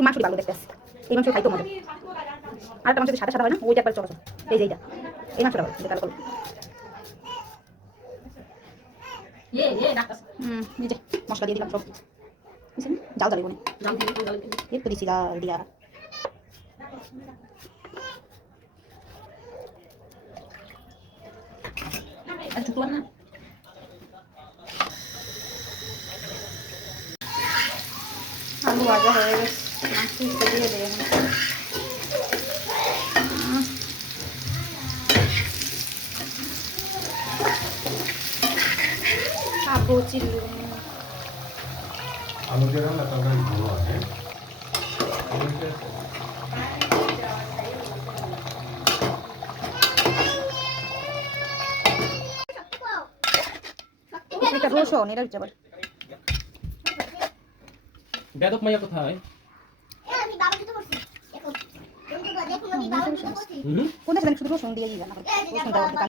কিন্তু মাংস ভালো দেখতে আছে এই মাংস খাইতো মজা আর একটা মাংস সাদা সাদা হয় না ওইটা একবার চলো এই যে এই মাংসটা ভালো যেটা কালো নিজে মশলা দিয়ে দিলাম সব জাল জালি বনে একটু দিছি জাল দিয়া আলু ভাজা হয়ে গেছে মাংস দিয়ে দেয় খাবো চিল্লি আলু দিয়ে রান্না তরকারি ভালো আছে এটা রসুন এটা হচ্ছে আবার বেদক মাইয়া কোথায় কোন দেশে শুধু রসুন দিয়ে দিই না